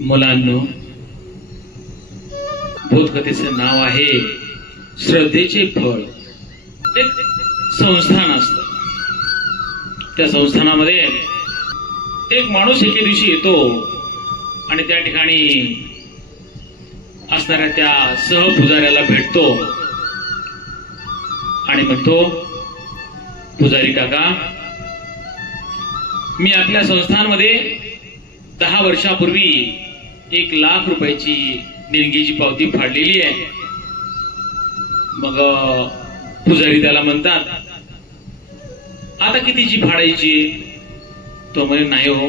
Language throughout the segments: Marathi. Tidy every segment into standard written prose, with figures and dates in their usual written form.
मुलांनो, बोधकथेचं नाव आहे श्रद्धेचे फळ. एक संस्थान असतं. त्या संस्थानामध्ये एक माणूस एके दिवशी येतो आणि त्या ठिकाणी असणाऱ्या त्या सहपुजाऱ्याला भेटतो आणि म्हणतो, पुजारी काका, मी आपल्या संस्थानमध्ये 10 वर्षापूर्वी 1 लाख रुपयाची देणगीची पावती फाडलेली आहे. मग पुजारी त्याला म्हणतात, आता कितीची फाडायची? तो म्हणे, नाही हो,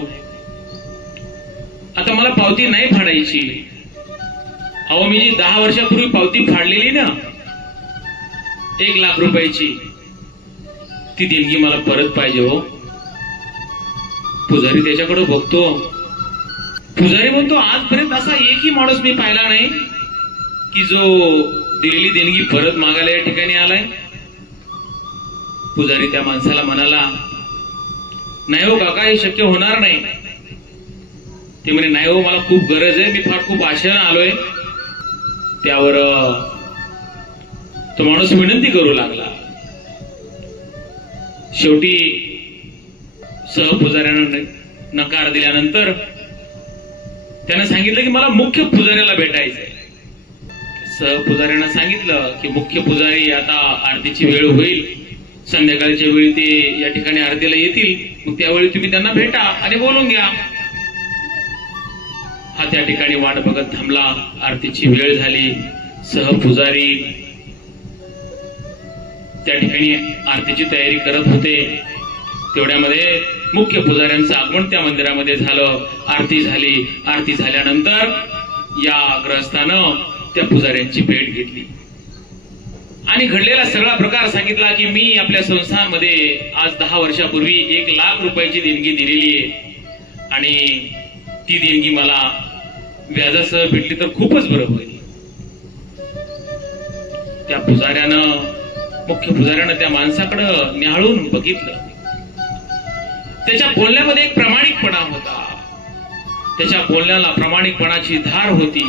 आता मला पावती नाही फाडायची. अहो, मी जी 10 वर्षापूर्वी पावती फाडलेली ना 1 लाख रुपयाची, ती देणगी मला परत पाहिजे हो. पुजारी त्याच्याकडे बघतो. पुजारी म्हणतो, आजपर्यंत असा एकही माणूस मी पाहिला नाही की जो दिलेली देणगी परत मागायला या ठिकाणी आलाय. पुजारी त्या माणसाला म्हणाला, नाही हो काका, हे शक्य होणार नाही. ते म्हणे, नाही हो, मला खूप गरज आहे, मी फार खूप आशेनं आलोय. त्यावर तो माणूस विनंती करू लागला. शेवटी सहपुजाऱ्यानं नकार दिल्यानंतर त्यानं सांगितलं की मला मुख्य पुजाऱ्याला भेटायचंय. सहपुजाऱ्यानं सांगितलं की मुख्य पुजारी आता आरतीची वेळ होईल, संध्याकाळच्या वेळी ते या ठिकाणी आरतीला येतील, मग त्यावेळी तुम्ही त्यांना भेटा आणि बोलून घ्या. हा त्या ठिकाणी वाट बघत थांबला. आरतीची वेळ झाली. सहपुजारी त्या ठिकाणी आरतीची तयारी करत होते. तेवढ्यामध्ये मुख्य पुजाऱ्यांचं आगमन त्या मंदिरामध्ये झालं. आरती झाली. आरती झाल्यानंतर या ग्रहस्थानं त्या पुजाऱ्यांची भेट घेतली आणि घडलेला सगळा प्रकार सांगितला की मी आपल्या संस्थानमध्ये आज 10 वर्षापूर्वी 1 लाख रुपयाची देणगी दिलेली आहे आणि ती देणगी मला व्याजासह भेटली तर खूपच बरं होईल. त्या मुख्य पुजाऱ्यानं त्या माणसाकडे निहाळून बघितलं. त्याच्या बोलण्यामध्ये एक प्रामाणिकपणा होता. त्याच्या बोलण्याला प्रामाणिकपणाची धार होती.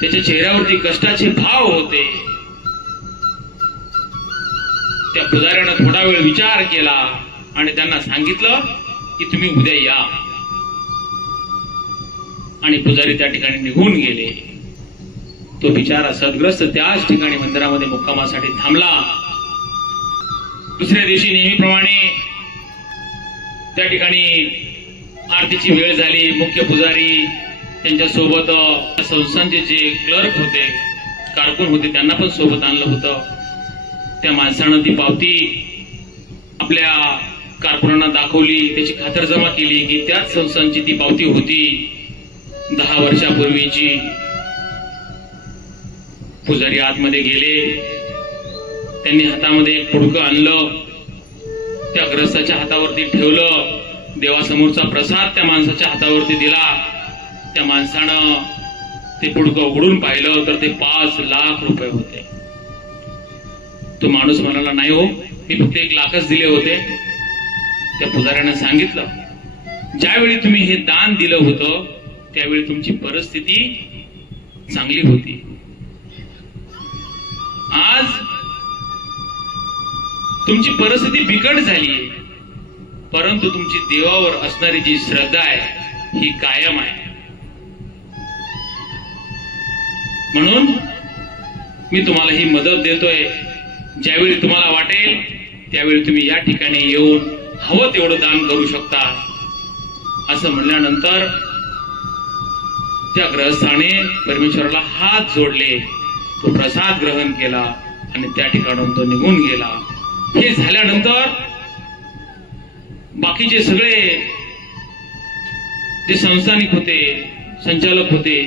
त्याच्या चेहऱ्यावरती कष्टाचे भाव होते. त्या पुजाऱ्यानं थोडा वेळ विचार केला आणि त्यांना सांगितलं की तुम्ही उद्या या. आणि पुजारी त्या ठिकाणी निघून गेले. तो बिचारा सद्ग्रस्त त्याच ठिकाणी मंदिरामध्ये मुक्कामासाठी थांबला. दुसऱ्या दिवशी नेहमीप्रमाणे त्या ठिकाणी आरतीची वेळ झाली. मुख्य पुजारी त्यांच्यासोबत संस्थांचे जे क्लर्क होते, कारकून होते, त्यांना पण सोबत आणलं होतं. त्या माणसानं ती पावती आपल्या कारकुनांना दाखवली, त्याची खातरजमा केली की त्याच संस्थांची ती पावती होती 10 वर्षापूर्वीची. पुजारी आतमध्ये गेले. त्यांनी हातामध्ये एक पुडकं आणलं, त्या ग्रस्ताच्या हातावरती ठेवलं. देवासमोरचा प्रसाद त्या माणसाच्या हातावरती दिला. त्या माणसानं ते पुडकं उघडून पाहिलं तर ते 5 लाख रुपये होते. तो माणूस म्हणाला, नाही हो, मी फक्त 1 लाखच दिले होते. त्या पुजाऱ्यानं सांगितलं, ज्यावेळी तुम्ही हे दान दिलं होतं त्यावेळी तुमची परिस्थिती चांगली होती. आज तुमची परिस्थिती बिकट झाली, परंतु तुमची देवावर असणारी जी श्रद्धा आहे ही कायम आहे. म्हणून मी तुम्हाला ही मदत देतोय. ज्यावेळी तुम्हाला वाटेल त्यावेळी तुम्ही या ठिकाणी येऊन हवं तेवढं दान करू शकता. असं म्हणल्यानंतर त्या ग्रहस्थाने परमेश्वराला हात जोडले. तो प्रसाद ग्रहण केला आणि त्या ठिकाणून तो निघून गेला. हे झाल्यानंतर बाकीचे सगळे जे संस्थानिक होते, संचालक होते,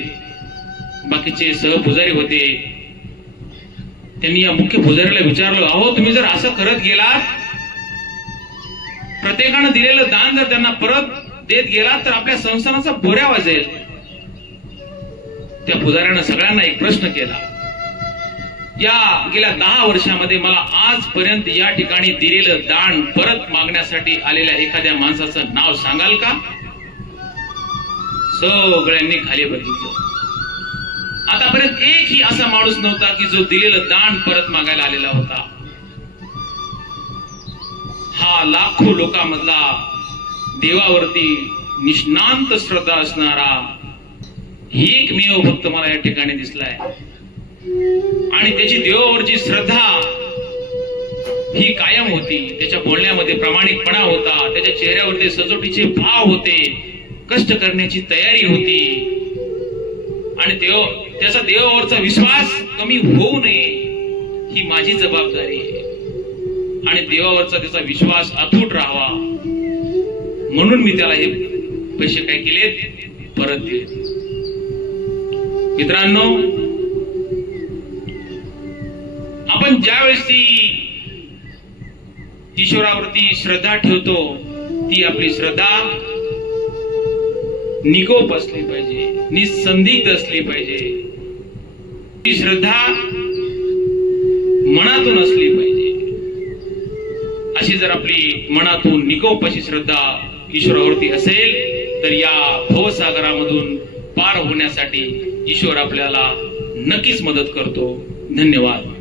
बाकीचे सहपुजारी होते, त्यांनी या मुख्य पुजाऱ्याला विचारलं, अहो, तुम्ही जर असं करत गेलात, प्रत्येकानं दिलेलं दान जर त्यांना परत देत गेलात तर आपल्या संस्थानाचा बोऱ्या वाजेल. त्या पुजाऱ्यानं सगळ्यांना एक प्रश्न केला, या गेल्या 10 वर्षामध्ये मला आजपर्यंत या ठिकाणी दिलेलं दान परत मागण्यासाठी आलेल्या एखाद्या माणसाचं नाव सांगाल का? सगळ्यांनी खाली बघितलं. आतापर्यंत एकही असा माणूस नव्हता की जो दिलेलं दान परत मागायला आलेला होता. हा लाखो लोकांमधला देवावरती निष्णांत श्रद्धा असणारा एकमेव भक्त मला या ठिकाणी दिसलाय. आणि त्याची देवावरची श्रद्धा ही कायम होती. त्याच्या बोलण्यामध्ये प्रामाणिकपणा होता, त्याच्या चेहऱ्यावरती सजोटीचे भाव होते, कष्ट करण्याची तयारी होती. आणि त्याचा देवावरचा विश्वास कमी होऊ नये ही माझी जबाबदारी आहे. आणि देवावरचा त्याचा विश्वास अतूट राहावा म्हणून मी त्याला हे पैसे काय केलेत, परत दिले. मित्रांनो, आपण ज्यावेळेस ती ईश्वरावरती श्रद्धा ठेवतो ती आपली श्रद्धा निकोप असली पाहिजे, निसंदिग्ध असली पाहिजे. ती श्रद्धा मनातून असली पाहिजे. अशी जर आपली मनातून निकोप अशी श्रद्धा ईश्वरावरती असेल तर या भवसागरामधून पार होण्यासाठी ईश्वर आपल्याला नक्कीच मदत करतो. धन्यवाद.